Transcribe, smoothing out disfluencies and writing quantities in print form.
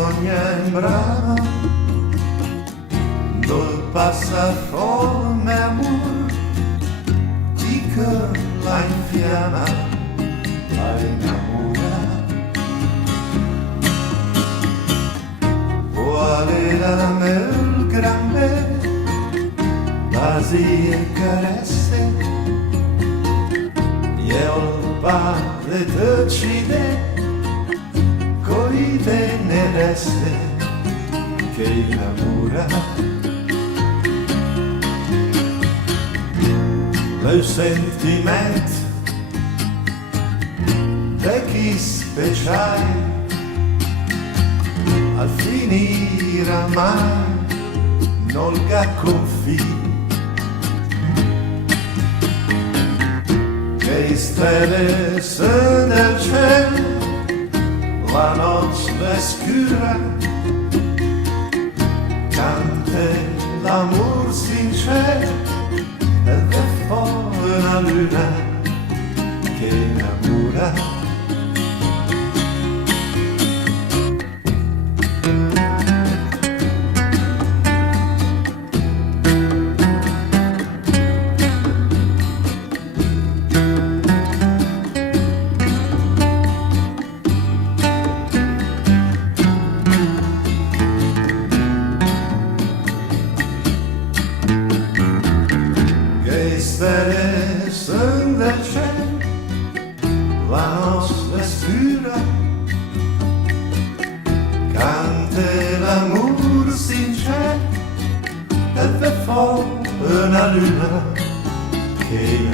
sogna in brano, dove passa forme amor, di che la infiamma, la innamora. Vuole la mel grande, basi e caresse, io il padre t'uccide, coi teneresse che innamora. Le sentimento di chi speciale al finire mai non ga confì, che stelle sono nel cielo, la notte è scura, canta l'amor sincero e è fuori una luna che innamora. Stelle sono del cielo, la nostra scura, canta l'amor sincero e per fuori una luna che